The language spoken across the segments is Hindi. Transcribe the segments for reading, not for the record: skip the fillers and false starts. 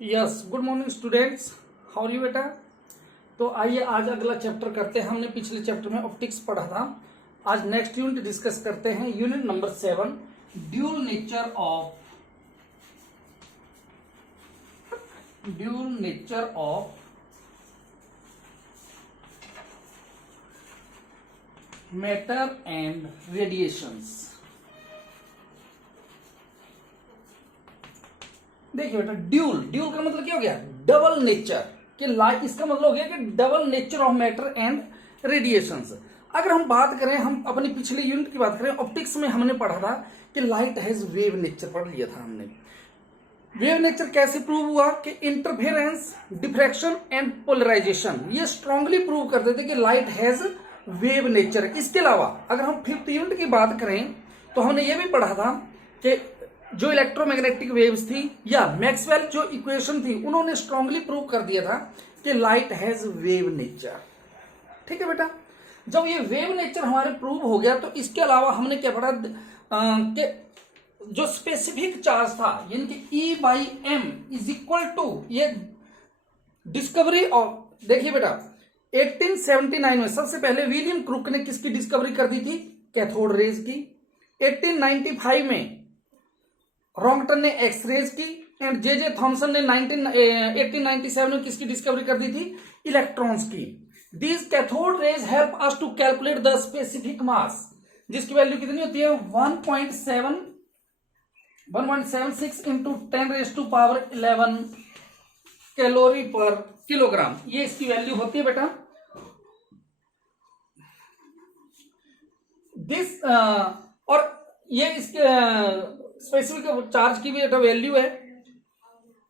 Yes, good morning students. How are you बेटा। तो आइए आज अगला चैप्टर करते हैं। हमने पिछले चैप्टर में ऑप्टिक्स पढ़ा था। आज नेक्स्ट यूनिट डिस्कस करते हैं, unit number 7, dual nature of matter and radiations. देखिए बेटा, ड्यूल का मतलब क्या हो गया, डबल नेचर के लाइट। इसका मतलब हो गया कि double nature of matter and radiations. अगर हम बात करें, हम अपनी पिछले यूनिट की बात करें, ऑप्टिक्स में हमने पढ़ा था कि लाइट हैज वेव नेचर पढ़ लिया था हमने। वेव नेचर कैसे प्रूव हुआ कि इंटरफेरेंस, डिफ्रैक्शन एंड पोलराइजेशन, ये स्ट्रांगली प्रूव करते थे कि लाइट हैज वेव नेचर। इसके अलावा अगर हम 5th यूनिट की बात करें तो हमने ये भी पढ़ा था कि जो इलेक्ट्रोमैग्नेटिक वेव्स थी या मैक्सवेल जो इक्वेशन थी, उन्होंने स्ट्रांगली प्रूव कर दिया था कि लाइट हैज वेव नेचर। ठीक है बेटा, जब ये वेव नेचर हमारे प्रूव हो गया तो इसके अलावा हमने क्या पढ़ा कि जो स्पेसिफिक चार्ज था, यानी कि E/m इज इक्वल टू, ये डिस्कवरी ऑफ, देखिए बेटा 1879 में सबसे पहले विलियम क्रूक ने किसकी डिस्कवरी कर दी थी, कैथोड रेज की। 1895 में रॉन्गटन ने एक्स रेज की एंड जे थॉमसन ने 1897 में किसकी डिस्कवरी कर दी थी, इलेक्ट्रॉन्स की। These cathode rays help us to calculate the specific mass, जिसकी वैल्यू कितनी होती है 1.76 इंटू 10⁻11 कैलोरी पर किलोग्राम, ये इसकी वैल्यू होती है बेटा। दिस और ये इसके स्पेसिफिक चार्ज की भी एक वैल्यू है।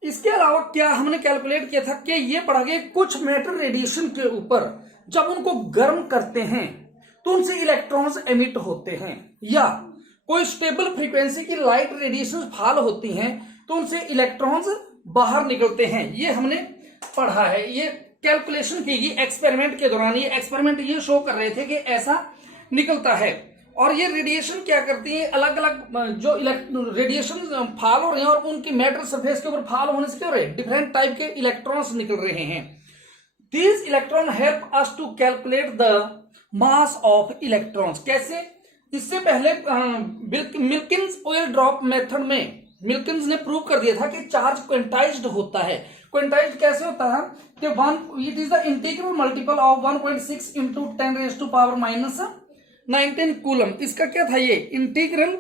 इसके अलावा क्या हमने कैलकुलेट किया था कि ये पढ़ा गया, कुछ मैटर रेडिएशन के ऊपर जब उनको गर्म करते हैं तो उनसे इलेक्ट्रॉन्स एमिट होते हैं, या कोई स्टेबल फ्रीक्वेंसी की लाइट रेडिएशन फॉल होती हैं तो उनसे इलेक्ट्रॉन्स बाहर निकलते हैं। ये हमने पढ़ा है, ये कैलकुलेशन की गई एक्सपेरिमेंट के दौरान। ये एक्सपेरिमेंट ये शो कर रहे थे कि ऐसा निकलता है। और ये रेडिएशन क्या करती है, अलग अलग जो रेडिएशन फॉल हो रहे हैं और उनकी मैटर सरफेस के ऊपर फॉल होने से क्या हो रहे हैं, डिफरेंट टाइप के इलेक्ट्रॉन्स निकल रहे हैं। These electron help us to calculate the mass of electrons. कैसे, इससे पहले मिल्किंस ऑयल ड्रॉप मेथड में मिल्किंस ने प्रूव कर दिया था कि चार्ज क्वेंटाइज्ड होता है। क्वेंटाइज्ड कैसे होता है कि it is the integral multiple of 1.6 into 10⁻⁻19 coulomb. इसका क्या था, ये इंटीग्रल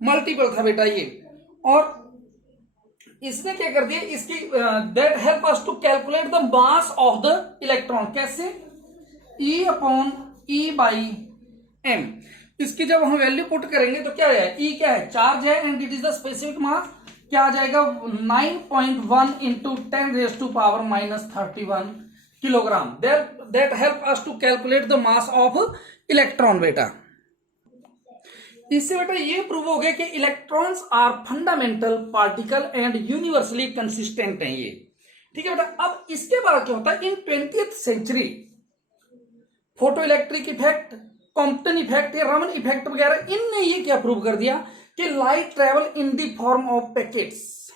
मल्टीपल था बेटा ये। और इसने क्या कर दिया, इसकी that help us to calculate the mass of the electron. कैसे, E/E/m। इसकी जब हम वैल्यू पुट करेंगे तो क्या है, E क्या है, चार्ज है and it is the specific mass. क्या आ जाएगा 9.1 into 10⁻31 kilogram. That help us to calculate the mass of electron बेटा। इससे बेटा ये प्रूव हो गया कि electrons are fundamental particle and universally consistent है ये। ठीक है बेटा। अब इसके बाद क्या होता है, in 20th century photo electric effect, Compton effect या रमन इफेक्ट वगैरह, इनने ये क्या प्रूव कर दिया कि light travel in the form of packets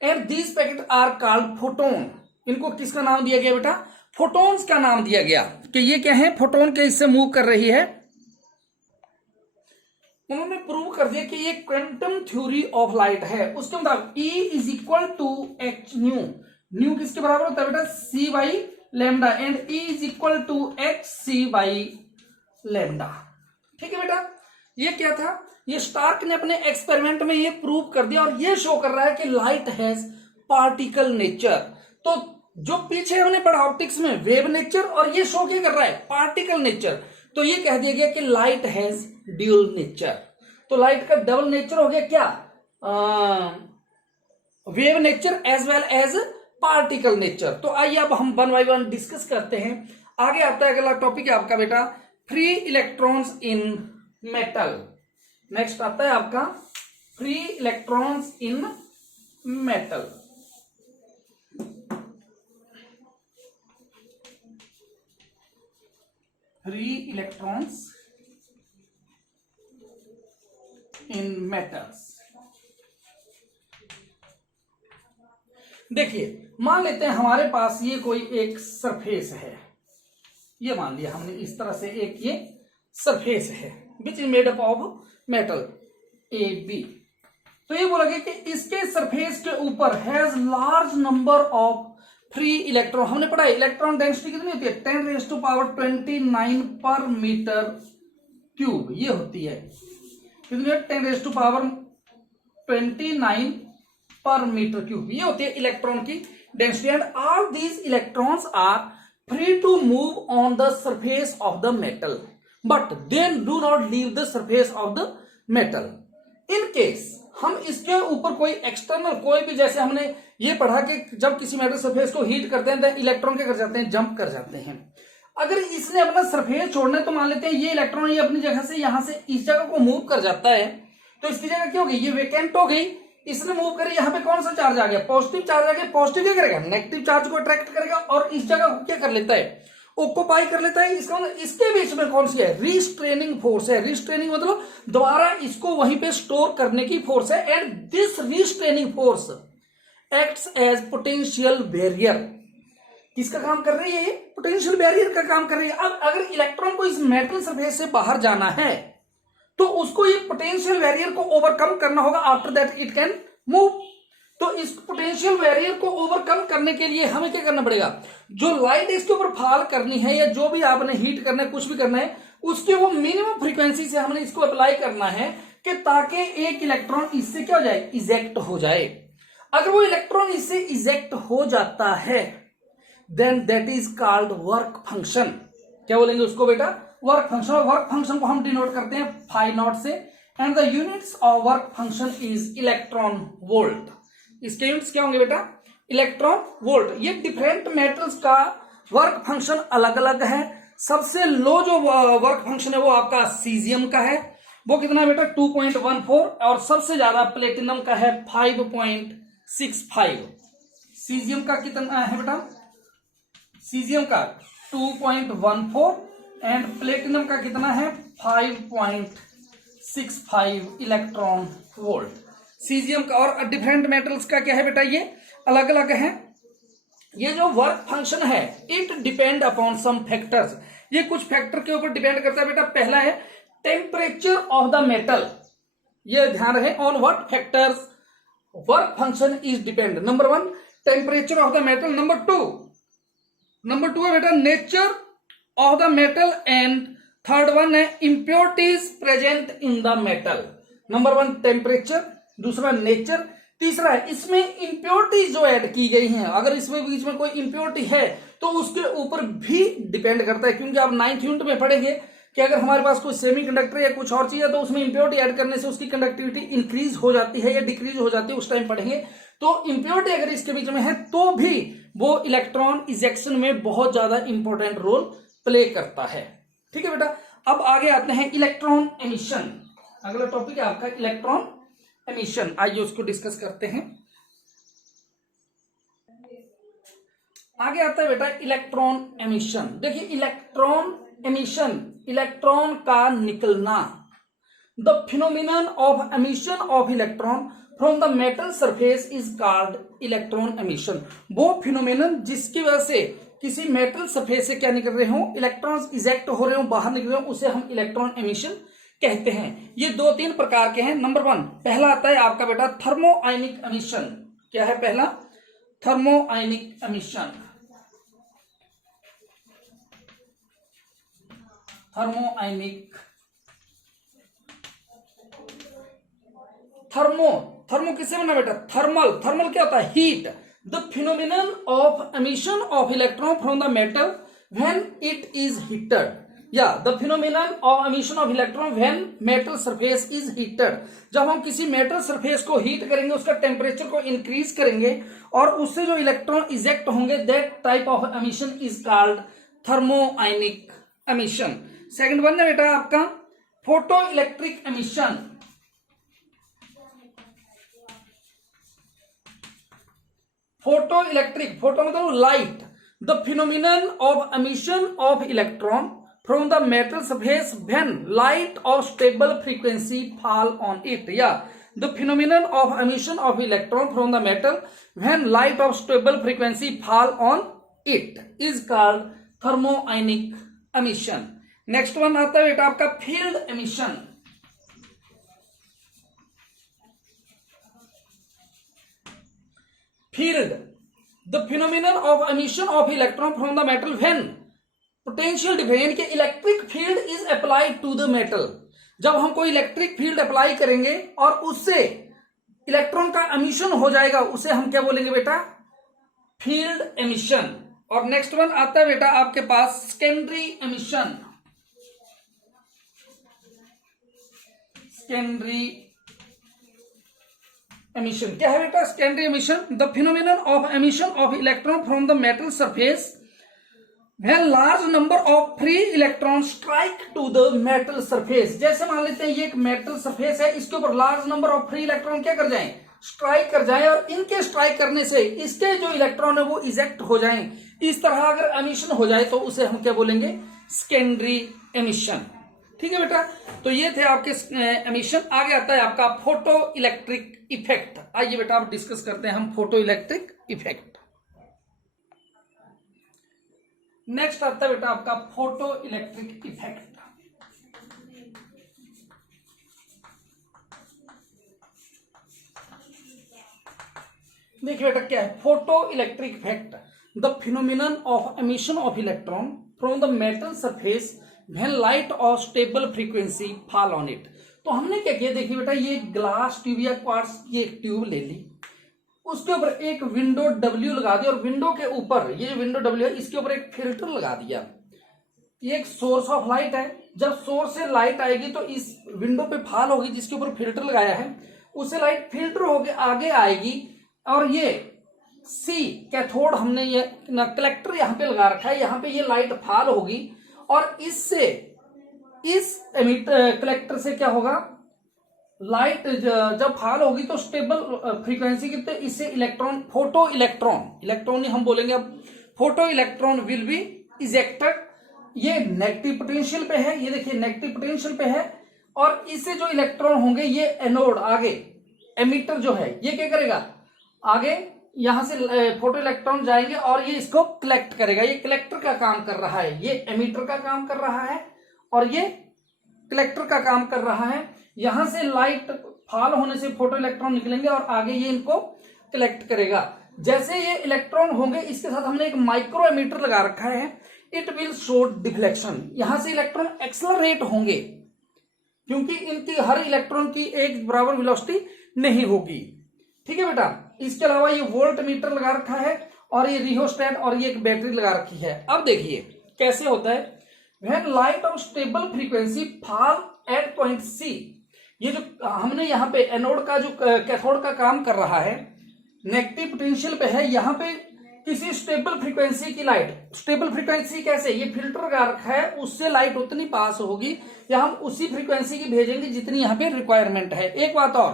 and these packet are called photon. इनको किसका नाम दिया गया बेटा, फोटोन्स का नाम दिया गया कि ये क्या है, फोटोन के इससे मूव कर रही है। उन्होंने प्रूव कर दिया कि ये क्वांटम थ्योरी ऑफ लाइट है। उसके मुताबिक E is equal to h nu. Nu किसके बराबर होता है बेटा, c/λ and E is equal to hc/λ। ठीक है बेटा। ये क्या था, ये स्टार्क ने अपने एक्सपेरिमेंट में ये प्रूव कर दिया और ये शो कर रहा है कि लाइट हैज पार्टिकल नेचर। तो जो पीछे हमने पढ़ा ऑप्टिक्स में वेव नेचर, और ये शो क्या कर रहा है, पार्टिकल नेचर। तो ये कह दिया गया कि लाइट हैज ड्यूल नेचर। तो लाइट का डबल नेचर हो गया क्या, wave nature as well as particle nature. तो आइए अब हम 1 बाय 1 डिस्कस करते हैं। आगे आता है अगला टॉपिक है आपका बेटा, free electrons in metal. Next आता है आपका free electrons in metal. Free electrons in metals. देखिए मान लेते हैं हमारे पास ये कोई एक सरफेस है, ये मान लिया हमने इस तरह से एक ये सरफेस है which is made up of metal A B. तो ये बोला गया कि इसके सरफेस के ऊपर has large number of free electron. हमने पढ़ा इलेक्ट्रॉन डेंसिटी कितनी होती है 10⁻29 पर मीटर क्यूब, ये होती है कितनी है 10⁻29 पर मीटर क्यूब, ये होती है इलेक्ट्रॉन की density. And all these electrons are free to move on the surface of the metal but they do not leave the surface of the metal. In case हम इसके ऊपर कोई एक्सटर्नल कोई भी, जैसे हमने ये पढ़ा कि जब किसी मेटल सरफेस को हीट करते हैं तो इलेक्ट्रॉन क्या कर जाते हैं, जंप कर जाते हैं। अगर इसने अपना सरफेस छोड़ना है तो मान लेते हैं ये इलेक्ट्रॉन ये अपनी जगह से यहां से इस जगह को मूव कर जाता है, तो इसकी जगह क्या होगी, ये वेकेंट हो गई, इसने मूव करी, यहाँ पे कौन सा चार्ज आ गया, पॉजिटिव चार्ज आ गया। पॉजिटिव क्या करेगा, नेगेटिव चार्ज को अट्रैक्ट करेगा और इस जगह को क्या कर लेता है, ऑक्युपाई कर लेता है। इसका मतलब इसके बीच में कौन सी है, रिस्ट्रेनिंग फोर्स है। रिस्ट्रेनिंग मतलब दोबारा इसको वहीं पे स्टोर करने की फोर्स है। And this restraining force acts as potential barrier. किसका काम कर रही है, ये पोटेंशियल बैरियर का काम कर रही है। अब अगर इलेक्ट्रॉन को इस मेटल सरफेस से बाहर जाना है तो उसको ये पोटेंशियल बैरियर को ओवरकम करना होगा, after that it can move. तो इस पोटेंशियल बैरियर को ओवरकम करने के लिए हमें क्या करना पड़ेगा, जो लाइट इसके ऊपर फॉल करनी है या जो भी आपने हीट करना है, कुछ भी करना है, उसके वो मिनिमम फ्रीक्वेंसी से हमने इसको अप्लाई करना है कि ताकि एक इलेक्ट्रॉन इससे क्या हो जाए, इजेक्ट हो जाए। अगर वो इलेक्ट्रॉन इससे इजेक्ट हो जाता है then that is called work function. क्या बोलेंगे उसको बेटा, वर्क फंक्शन। और वर्क फंक्शन को हम डिनोट करते हैं फाई नॉट से। And the units of work function is electron volt. इसके यूनिट्स क्या होंगे बेटा, इलेक्ट्रॉन वोल्ट। ये डिफरेंट मेटल्स का वर्क फंक्शन अलग अलग है। सबसे लो जो वर्क फंक्शन है वो आपका सीजियम का है, वो कितना है बेटा 2.14, और सबसे ज्यादा प्लेटिनम का है 5.65। सीजियम का कितना है बेटा, सीजियम का 2.14 एंड प्लेटिनम का कितना है 5.65 इलेक्ट्रॉन वोल्ट सीजियम का। और डिफरेंट मेटल्स का क्या है बेटा, ये अलग अलग है। ये जो वर्क फंक्शन है it depend upon some factors, ये कुछ फैक्टर के ऊपर डिपेंड करता है बेटा। पहला है टेम्परेचर ऑफ द मेटल, ये ध्यान रहे, on what factors work function is depend. Number 1 temperature of the metal, number 2 है बेटा nature of the metal, and third one है impurities present in the metal. Number 1 temperature, दूसरा नेचर, तीसरा है इसमें इम्प्योरिटीज जो ऐड की गई हैं, अगर इसमें बीच में कोई इम्प्योरिटी है तो उसके ऊपर भी डिपेंड करता है। क्योंकि आप 9th यूनिट में पढ़ेंगे कि अगर हमारे पास कोई सेमीकंडक्टर या कुछ और चीज है तो उसमें इम्प्योरिटी ऐड करने से उसकी कंडक्टिविटी इंक्रीज हो जाती है या डिक्रीज हो जाती है, उस टाइम पढ़ेंगे। तो इम्प्योरिटी अगर इसके बीच में है तो भी वो इलेक्ट्रॉन इजेक्शन में बहुत ज्यादा इंपॉर्टेंट रोल प्ले करता है। ठीक है बेटा, अब आगे आते हैं इलेक्ट्रॉन एमिशन। अगला टॉपिक है आपका इलेक्ट्रॉन एमिशन, आइए उसको डिस्कस करते हैं। आगे आता है बेटा इलेक्ट्रॉन एमिशन। देखिए इलेक्ट्रॉन एमिशन, इलेक्ट्रॉन का निकलना, the phenomenon of emission of electron from the metal surface is called electron emission. वो फिनोमिनन जिसकी वजह से किसी मेटल सरफेस से क्या निकल रहे हो, इलेक्ट्रॉन्स इजेक्ट हो रहे हो, बाहर निकल रहे हो, उसे हम इलेक्ट्रॉन एमिशन कहते हैं। ये 2-3 प्रकार के हैं। नंबर 1 पहला आता है आपका बेटा थर्मो आयनिक एमिशन। क्या है पहला, thermo ionic emission. Thermo ionic, thermo किससे बना बेटा, थर्मल क्या होता है, heat. The phenomenon of emission of electron from the metal when it is heated, या the phenomenon of emission of electron when metal surface is heated. जब हम किसी मेटल सरफेस को हीट करेंगे, उसका टेम्परेचर को इंक्रीज करेंगे और उससे जो इलेक्ट्रॉन इजेक्ट होंगे, that type of emission is called thermo ionic emission. Second one है बेटा आपका photo electric emission. Photo electric, photo मतलब light. The phenomenon of emission of electron from the metal surface when light of stable frequency fall on it, या the phenomenon of emission of electron from the metal when light of stable frequency fall on it is called thermionic emission. Next one आता है बेटा आपका field emission. Field, the phenomenon of emission of electron from the metal when potential difference के electric field is applied to the metal. जब हम कोई इलेक्ट्रिक फील्ड अप्लाई करेंगे और उससे इलेक्ट्रॉन का एमिशन हो जाएगा, उसे हम क्या बोलेंगे बेटा? Field emission. और नेक्स्ट वन आता है बेटा आपके पास सेकेंडरी एमिशन। सेकेंडरी एमिशन क्या है बेटा? Secondary emission, the phenomenon of emission of electron from the metal surface when large number of free electron strike to the metal surface. जैसे मान लेते हैं ये एक मेटल सरफेस है, इसके ऊपर large number of free electron क्या कर जाएं? स्ट्राइक कर जाएं, और इनके स्ट्राइक करने से इसके जो इलेक्ट्रॉन है वो इजेक्ट हो जाएं। इस तरह अगर एमिशन हो जाए तो उसे हम क्या बोलेंगे? Secondary emission. ठीक है बेटा, तो ये थे आपके एमिशन। आगे आता है आपका फोटो इलेक्ट्रिक इफेक्ट। आइए बेटा आप डिस्कस करते हैं हम फोटो इलेक्ट्रिक इफेक्ट। नेक्स्ट आता है बेटा आपका फोटो इलेक्ट्रिक इफेक्ट। देखिए बेटा क्या है photo electric effect? The phenomenon of emission of electron from the metal surface when light of stable frequency fall on it. तो हमने क्या किया? देखिए बेटा ये ग्लास ट्यूब या क्वार्ट्ज की एक ट्यूब ले ली, उसके ऊपर एक विंडो W लगा दी, और विंडो के ऊपर ये जो विंडो W है इसके ऊपर एक फिल्टर लगा दिया। ये एक सोर्स ऑफ लाइट है, जब सोर्स से लाइट आएगी तो इस विंडो पे फॉल होगी, जिसके ऊपर फिल्टर लगाया है उससे लाइट फिल्टर होके आगे आएगी, और ये सी कैथोड हमने ये कलेक्टर यहाँ पे लगा रखा है, यहाँ पे ये लाइट फॉल होगी, और इससे इस कलेक्टर से क्या होगा? लाइट जब फॉल होगी तो स्टेबल फ्रीक्वेंसी की, तो इससे इलेक्ट्रॉन फोटो इलेक्ट्रॉन ही हम बोलेंगे अब, photo electron will be ejected. ये नेगेटिव पोटेंशियल पे है, ये देखिए नेगेटिव पोटेंशियल पे है, और इससे जो इलेक्ट्रॉन होंगे ये एनोड आगे एमिटर जो है ये क्या करेगा? आगे यहां से फोटो इलेक्ट्रॉन जाएंगे और ये इसको कलेक्ट करेगा। ये कलेक्टर का काम कर रहा है, ये एमिटर का काम कर रहा है, और ये कलेक्टर का काम कर रहा है। यहां से लाइट फॉल होने से फोटो इलेक्ट्रॉन निकलेंगे और आगे ये इनको कलेक्ट करेगा। जैसे ये इलेक्ट्रॉन होंगे, इसके साथ हमने एक माइक्रो एमिटर लगा रखा है, इट विल शो डिफ्लेक्शन। यहां से इलेक्ट्रॉन एक्सेलरेट होंगे, क्योंकि इनकी हर इलेक्ट्रॉन की एक बराबर वेलोसिटी नहीं होगी। ठीक है बेटा, इसके अलावा ये वोल्ट मीटर लगा रखा है, और ये रिहोस्टेट, और ये एक बैटरी लगा रखी है। अब देखिए कैसे होता है। When light of stable frequency fall eight point C, ये जो हमने यहाँ पे एनोड का जो कैथोड का काम कर रहा है नेगेटिव पोटेंशियल पे है, यहाँ पे किसी स्टेबल फ्रीक्वेंसी की लाइट, स्टेबल फ्रीक्वेंसी कैसे? ये फिल्टर लगा रखा है, उससे लाइट उतनी पास होगी, या हम उसी फ्रीक्वेंसी की भेजेंगे जितनी यहाँ पे रिक्वायरमेंट है। एक बात और,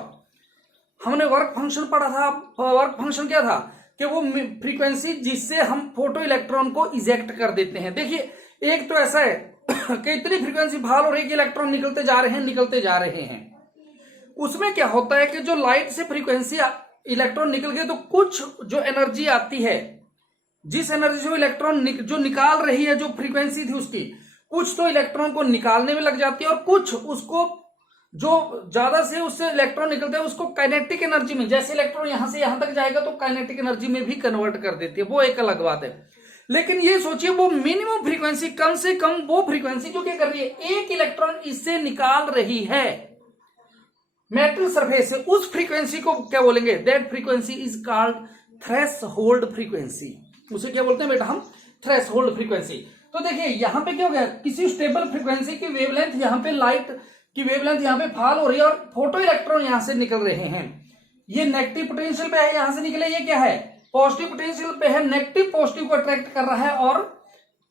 हमने वर्क फंक्शन पढ़ा था। वर्क फंक्शन क्या था? कि वो फ्रीक्वेंसी जिससे हम फोटो इलेक्ट्रॉन को इजेक्ट कर देते हैं। देखिए एक तो ऐसा है कि इतनी फ्रीक्वेंसी फॉल हो रही है कि इलेक्ट्रॉन निकलते जा रहे हैं। उसमें क्या होता है कि जो लाइट से फ्रीक्वेंसी इलेक्ट्रॉन निकल गए, तो कुछ जो एनर्जी आती है, जिस एनर्जी से इलेक्ट्रॉन जो निकाल रही है, जो फ्रीक्वेंसी थी उसकी, कुछ तो इलेक्ट्रॉन को निकालने में लग जाती है, और कुछ उसको जो ज्यादा से उससे इलेक्ट्रॉन निकलते हैं उसको काइनेटिक एनर्जी में, जैसे इलेक्ट्रॉन यहां से यहां तक जाएगा तो काइनेटिक एनर्जी में भी कन्वर्ट कर देती है, वो एक अलग बात है। लेकिन ये सोचिए वो मिनिमम फ्रीक्वेंसी, कम से कम वो फ्रीक्वेंसी जो क्या कर रही है, एक इलेक्ट्रॉन इससे निकाल रही है मेटल सरफेस से, उस फ्रीक्वेंसी को क्या बोलेंगे? That frequency is called threshold frequency. उसे क्या बोलते हैं बेटा हम? Threshold frequency. तो देखिए यहां पे क्या हो गया, किसी स्टेबल फ्रीक्वेंसी की वेवलेंथ, यहां पे लाइट की वेवलेंथ यहां पे फॉल हो रही है, और फोटो इलेक्ट्रॉन यहां से निकल रहे हैं। ये नेगेटिव पोटेंशियल पे है, यहां से निकले, ये क्या है? पॉजिटिव पोटेंशियल पे है, नेगेटिव पॉजिटिव को अट्रैक्ट कर रहा है, और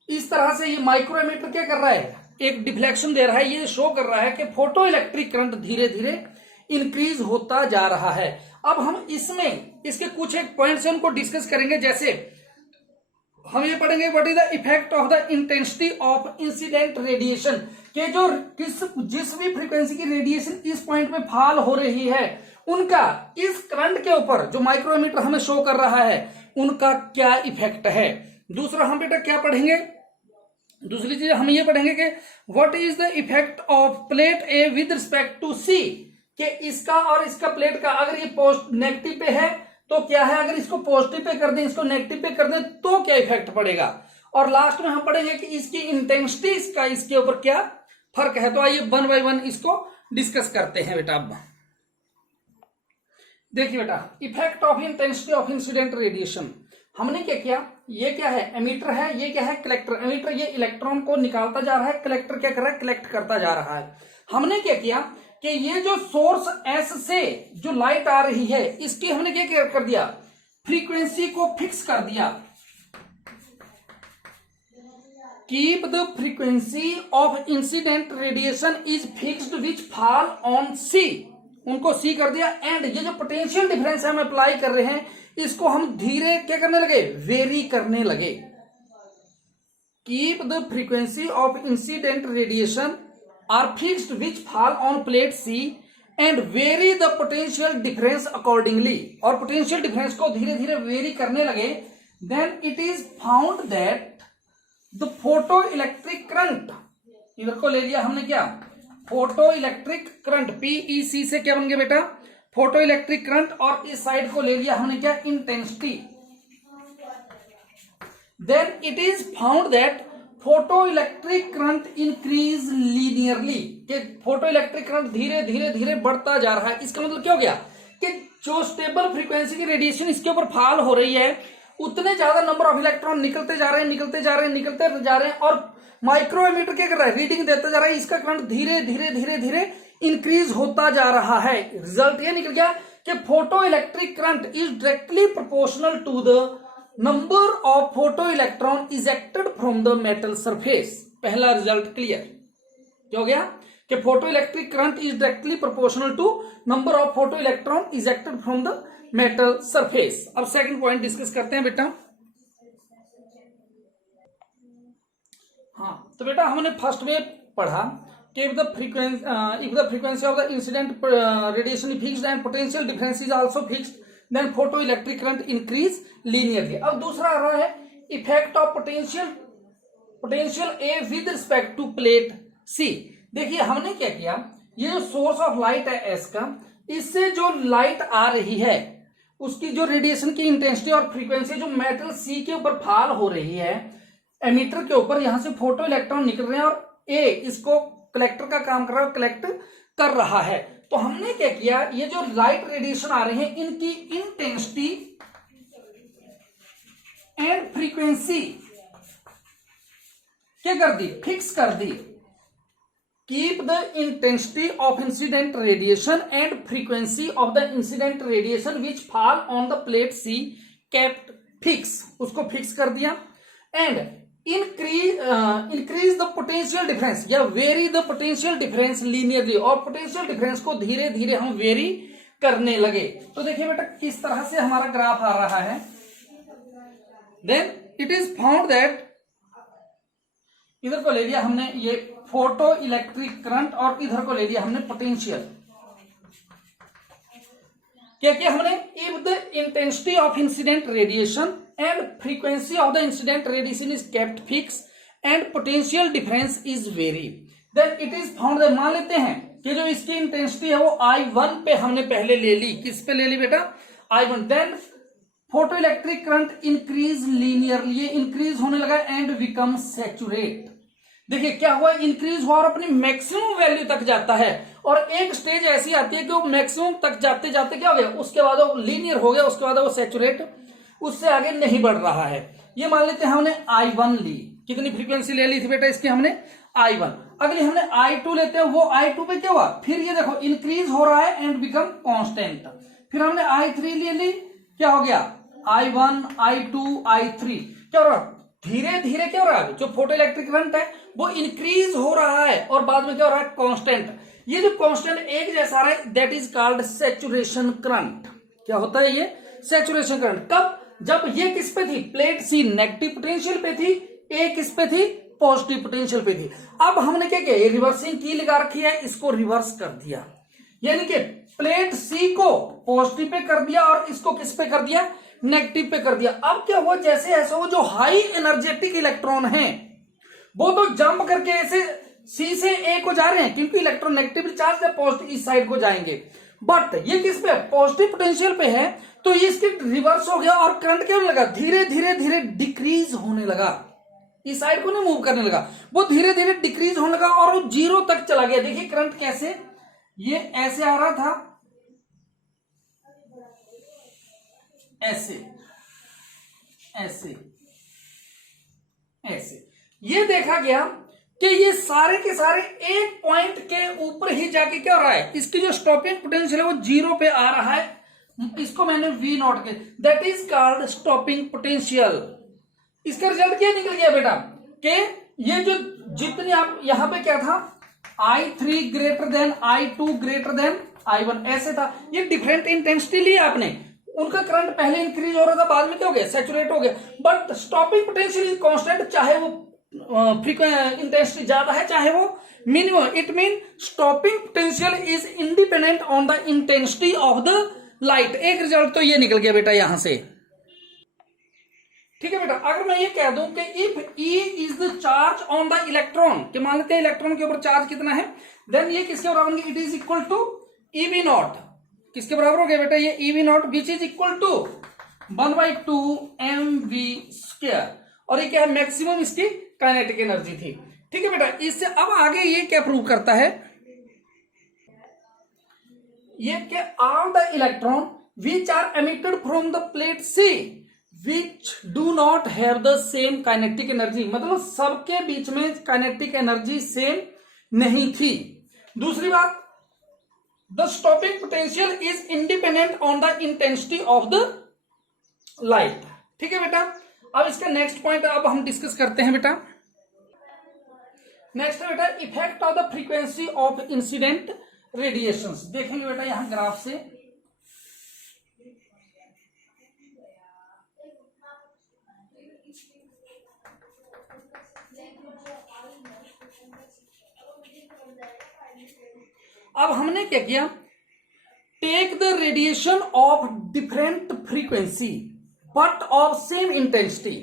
इस तरह से ये माइक्रो एमिटर क्या कर रहा है? एक डिफ्लेक्शन दे रहा है। ये शो कर रहा है कि फोटो इलेक्ट्रिक करंट धीरे धीरे इंक्रीज होता जा रहा है। अब हम इसमें इसके कुछ एक पॉइंट्स हैं उनको डिस्कस करेंगे। जैसे हम ये पढ़ेंगे what is the effect of the intensity of incident radiation, के जो जिस भी फ्रीक्वेंसी की रेडिएशन इस पॉइंट में फॉल हो रही है उनका इस करंट के ऊपर जो माइक्रोमीटर हमें शो कर रहा है उनका क्या इफेक्ट है। दूसरा हम बेटा क्या पढ़ेंगे, दूसरी चीज हम ये पढ़ेंगे कि what is the effect of plate A with respect to C, कि इसका और इसका प्लेट का अगर ये पॉजिटिव नेगेटिव पे है तो क्या है, अगर इसको पॉजिटिव पे कर दें इसको नेगेटिव पे कर दें तो क्या इफेक्ट पड़ेगा। और लास्ट में हम पढ़ेंगे कि इसकी इंटेंसिटी इसका इसके ऊपर क्या फर्क है। तो आइए वन बाय वन इसको डिस्कस करते हैं बेटा। अब देखिए बेटा, effect of intensity of incident radiation. हमने क्या किया, ये क्या है एमिटर है, ये क्या है कलेक्टर। एमिटर ये इलेक्ट्रॉन को निकालता जा रहा है, कलेक्टर क्या कर रहा है कलेक्ट करता जा रहा है। हमने क्या किया कि ये जो सोर्स एस से जो लाइट आ रही है इसकी हमने क्या कर दिया, फ्रीक्वेंसी को फिक्स कर दिया। Keep the frequency of incident radiation is fixed which fall on C, उनको सी कर दिया। एंड ये जो पोटेंशियल डिफरेंस हम अप्लाई कर रहे हैं इसको हम धीरे क्या करने लगे, वेरी करने लगे। Keep the frequency of incident radiation are fixed which fall on plate C and vary the potential difference accordingly, और पोटेंशियल डिफरेंस को धीरे धीरे वेरी करने लगे। Then it is found that the photo electric current, इधर को ले लिया हमने क्या, फोटो इलेक्ट्रिक करंट, पीईसी से क्या बन गया बेटा फोटो इलेक्ट्रिक करंट, और इस साइड को ले लिया हमने क्या intensity. Then it is found that photo electric current increase linearly, कि फोटो इलेक्ट्रिक करंट धीरे धीरे धीरे बढ़ता जा रहा है। इसका मतलब क्या हो गया कि जो स्टेबल फ्रीक्वेंसी की रेडिएशन इसके ऊपर फॉल हो रही है उतने ज्यादा नंबर ऑफ इलेक्ट्रॉन निकलते जा रहे हैं निकलते जा रहे हैं निकलते जा रहे हैं, और माइक्रो एमीटर क्या कर रहा है रीडिंग देता जा रहा है, इसका करंट धीरे धीरे धीरे धीरे इंक्रीज होता जा रहा है। रिजल्ट ये निकल गया कि photo electric current is directly proportional to the number of photo electron ejected from the metal surface. पहला रिजल्ट क्लियर क्या हो गया कि photo electric current is directly proportional to number of photo electron ejected from the metal surface. अब सेकंड पॉइंट डिस्कस करते हैं बेटा। हाँ तो बेटा हमने फर्स्ट में पढ़ा कि if the frequency of the incident radiation is fixed and potential difference is also fixed, then photoelectric current increase linearly। अब दूसरा आ रहा है effect of potential A with respect to plate C। देखिए हमने क्या किया, ये जो सोर्स ऑफ लाइट है S का, इससे जो लाइट आ रही है उसकी जो रेडिएशन की इंटेंसिटी और फ्रीक्वेंसी जो मेटल C के ऊपर फॉल हो रही है एमीटर के ऊपर, यहां से फोटो इलेक्ट्रॉन निकल रहे हैं और A इसको कलेक्टर का काम कर रहा है, कलेक्ट कर रहा है। तो हमने क्या किया, ये जो लाइट रेडिएशन आ रहे हैं इनकी इंटेंसिटी एंड फ्रीक्वेंसी क्या कर दी, फिक्स कर दी। Keep the intensity of incident radiation and frequency of the incident radiation which fall on the plate C kept fix, उसको फिक्स कर दिया। And increase the potential difference या vary the potential difference linearly, और पोटेंशियल डिफरेंस को धीरे धीरे हम वेरी करने लगे। तो देखिए बेटा किस तरह से हमारा ग्राफ आ रहा है। Then it is found that, इधर को ले लिया हमने ये फोटो इलेक्ट्रिक करंट और इधर को ले लिया हमने पोटेंशियल। क्या किया हमने, if the intensity of incident radiation and frequency of the incident radiation is kept fixed and potential difference is vary, then it is found that, मान लेते हैं कि जो इसकी इंटेंसिटी है वो I1 पे हमने पहले ले ली, किस पे ले ली बेटा I1। then photo electric current increase linearly, ये इंक्रीज होने लगा एंड बिकम सैचुरेट। देखिए क्या हुआ, इंक्रीज हुआ और अपनी मैक्सिमम वैल्यू तक जाता है, और एक स्टेज ऐसी आती है कि वो मैक्सिमम तक जाते जाते क्या हो गया, उसके बाद वो लीनियर हो गया, उसके बाद वो सैचुरेट, उससे आगे नहीं बढ़ रहा है। ये मान लेते हैं हमने I1 ली, कितनी फ्रीक्वेंसी ले ली थी बेटा इसकी हमने I1। अगली हमने I2 लेते हैं, वो I2 पे क्या हुआ, फिर ये देखो इंक्रीज हो रहा है एंड बिकम कांस्टेंट। फिर हमने I3 ले ली, क्या हो गया I1 I2 I3, क्या हो रहा धीरे धीरे क्या हो रहा है, जो फोटो इलेक्ट्रिक करंट है वो इंक्रीज हो रहा है और बाद में क्या हो रहा है कांस्टेंट। ये जो कांस्टेंट एक जैसा रहा है that is called saturation current. क्या होता है ये सैचुरेशन करंट, कब, जब ये किस पे थी, प्लेट सी नेगेटिव पोटेंशियल पे थी, ए किस पे थी, पॉजिटिव पोटेंशियल पे थी। अब हमने क्या किया, ये रिवर्सिंग की लगा रखी है, इसको रिवर्स कर दिया। यानी कि प्लेट सी को पॉजिटिव पे कर दिया और इसको किस पे कर दिया, नेगेटिव पे कर दिया। अब क्या हुआ, जैसे ऐसे वो जो हाई एनर्जेटिक इलेक्ट्रॉन है वो तो जंप करके ऐसे सी से ए को जा रहे हैं, क्योंकि इलेक्ट्रॉन नेगेटिवली चार्ज है, पॉजिटिव इस साइड को जाएंगे। बट ये किस पे, पॉजिटिव पोटेंशियल पे है, तो ये इसके रिवर्स हो गया और करंट क्या होने लगा, धीरे धीरे धीरे डिक्रीज होने लगा, इस साइड को नहीं मूव करने लगा, वो धीरे धीरे डिक्रीज होने लगा और वो 0 तक चला गया। देखिए करंट कैसे, ये ऐसे आ रहा था, ऐसे ऐसे ऐसे, ये देखा गया कि ये सारे के सारे एक पॉइंट के ऊपर ही जाके क्या हो रहा है, इसकी जो स्टॉपिंग पोटेंशियल है वो 0 पे आ रहा है। इसको मैंने V नॉट के, that is called stopping potential. इसका रिजल्ट क्या निकल गया बेटा, कि ये जो जितनी आप यहां पे क्या था, I3 greater than I2 greater than I1 ऐसे था, ये डिफरेंट इंटेंसिटी ली आपने, उनका करंट पहले इंक्रीज हो रहा था, बाद में क्या हो गया, सैचुरेट हो गया, but stopping potential is constant, चाहे वो इंटेंसिटी ज्यादा है चाहे वो minimum. It mean stopping potential is independent on the intensity of the light. एक रिजल्ट तो ये निकल गया बेटा यहां से, ठीक है बेटा। अगर मैं ये कह दूं कि if E is the charge on the electron, कि मान लेते हैं इलेक्ट्रॉन के ऊपर चार्ज कितना है, देन ये किसके बराबर होंगे, it is equal to EV not, किसके बराबर हो गया बेटा, ये EV not which is equal to 1/2 mv², और ये क्या है, मैक्सिमम इसकी काइनेटिक एनर्जी थी, ठीक है बेटा। इससे अब आगे ये क्या प्रूव करता है, ये कि all the electron which are emitted from the plate C which do not have the same kinetic energy, मतलब सबके बीच में काइनेटिक एनर्जी सेम नहीं थी। दूसरी बात, the stopping potential is independent on the intensity of the light, ठीक है बेटा। अब इसका नेक्स्ट पॉइंट अब हम डिस्कस करते हैं बेटा। नेक्स्ट है बेटा effect of the frequency of incident radiations. देखेंगे बेटा यहां ग्राफ से, अब हमने क्या किया, take the radiation of different frequency but of same intensity.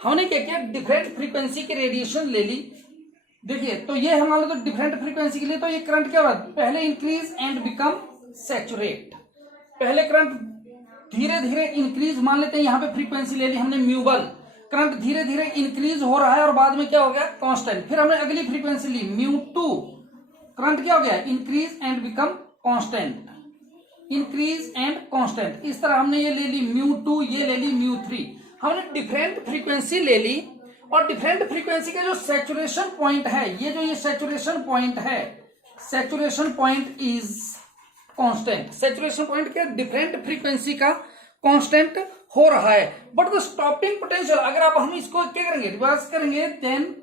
हमने क्या किया, डिफरेंट फ्रीक्वेंसी की रेडिएशन ले ली। देखिए तो ये हमारे तो डिफरेंट फ्रीक्वेंसी के लिए तो ये करंट क्या हो रहा है, पहले इंक्रीज एंड बिकम सैचुरेट, पहले करंट धीरे धीरे इंक्रीज, मान लेते हैं यहां पे फ्रीक्वेंसी ले ली हमने म्यू1, करंट धीरे धीरे इंक्रीज हो रहा है और बाद में क्या हो गया, कांस्टेंट। फिर हमने अगली फ्रीक्वेंसी ली म्यू2, करंट क्या हो गया, increase and become constant, increase and constant. इस तरह हमने ये ले ली म्यू2, ये ले ली म्यू3, हमने डिफरेंट फ्रीक्वेंसी ले ली। और डिफरेंट फ्रीक्वेंसी का जो सैचुरेशन पॉइंट है, ये जो ये सैचुरेशन पॉइंट है, saturation point is constant. Saturation point क्या, डिफरेंट फ्रीक्वेंसी का कांस्टेंट हो रहा है। बट द स्टॉपिंग पोटेंशियल, अगर आप हम इसको क्या करेंगे, रिवर्स करेंगे, देन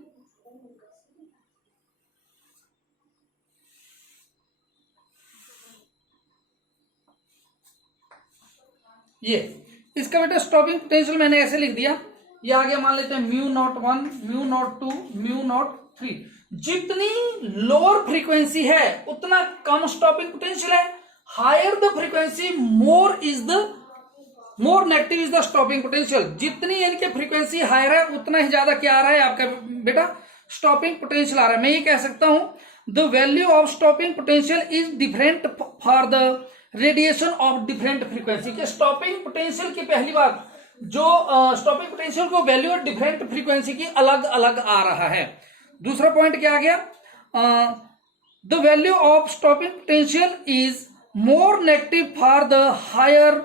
ये इसका बेटा स्टॉपिंग पोटेंशियल मैंने ऐसे लिख दिया, ये आगे मान लेते हैं μ01, μ02, μ03। जितनी लोअर फ्रीक्वेंसी है उतना कम स्टॉपिंग पोटेंशियल है, higher the frequency more negative is the stopping potential. जितनी इनकी फ्रीक्वेंसी हायर है उतना ही ज्यादा क्या आ रहा है आपका बेटा, स्टॉपिंग पोटेंशियल आ रहा है। मैं ये कह सकता हूं the value of stopping potential is different for the radiation of different frequency. के स्टॉपिंग पोटेंशियल की पहली बात, जो स्टॉपिंग पोटेंशियल को वैल्यू और डिफरेंट फ्रीक्वेंसी की अलग अलग आ रहा है। दूसरा पॉइंट क्या आ गया, the value of stopping potential is more negative for the higher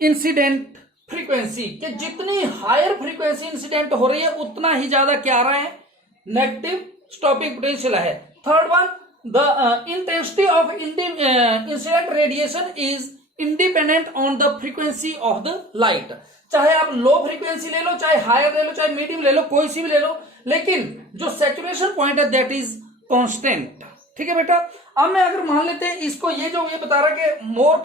incident frequency. कि जितनी हायर फ्रीक्वेंसी इंसिडेंट हो रही है उतना ही ज्यादा क्या आ रहा है, नेगेटिव स्टॉपिंग पोटेंशियल है। Third one, the intensity of incident radiation is independent on the frequency of the light. चाहे आप लो फ्रीक्वेंसी ले लो, चाहे हायर ले लो, चाहे मीडियम ले लो, कोई सी भी ले लो, लेकिन जो सैचुरेशन पॉइंट है दैट इज कांस्टेंट, ठीक है बेटा। अब मैं अगर मान लेते हैं इसको, ये जो ये बता रहा है कि मोर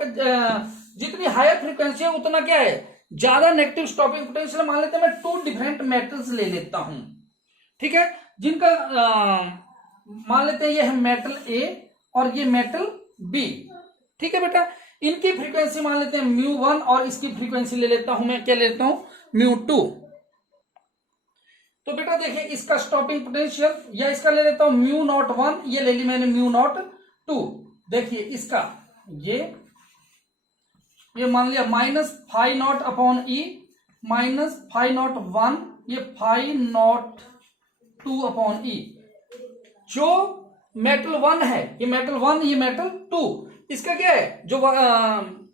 जितनी हायर फ्रीक्वेंसी है उतना क्या है, ज्यादा नेगेटिव स्टॉपिंग पोटेंशियल। मान लेते हैं मैं 2 डिफरेंट मेटल्स ले लेता हूं, ठीक है, जिनका मान लेते हैं ये है मेटल ए और ये मेटल बी। ठीक है बेटा, इनकी फ्रीक्वेंसी मान लेते हैं μ1 और इसकी फ्रीक्वेंसी ले लेता हूं मैं, क्या ले लेता हूं μ2। तो बेटा देखिए इसका स्टॉपिंग पोटेंशियल या इसका ले लेता हूं μ01, ये ले ली मैंने μ02। देखिए इसका ये मान लिया -φ0/E -φ01, ये φ02/E। जो मेटल 1 है, ये मेटल 1, ये मेटल 2, इसका क्या है जो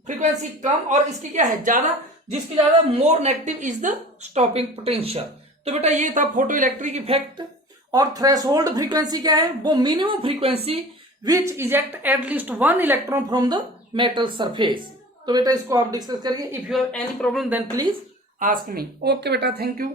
फ्रीक्वेंसी कम और इसकी क्या है ज्यादा, जिसकी ज्यादा more negative is the stopping potential. तो बेटा ये था फोटो इलेक्ट्रिक इफेक्ट। और थ्रेशोल्ड फ्रीक्वेंसी क्या है, वो minimum frequency which eject at least 1 electron from the metal surface. तो बेटा इसको आप डिस्कस करिए। If you have any problem then please ask me. Okay बेटा, थैंक यू।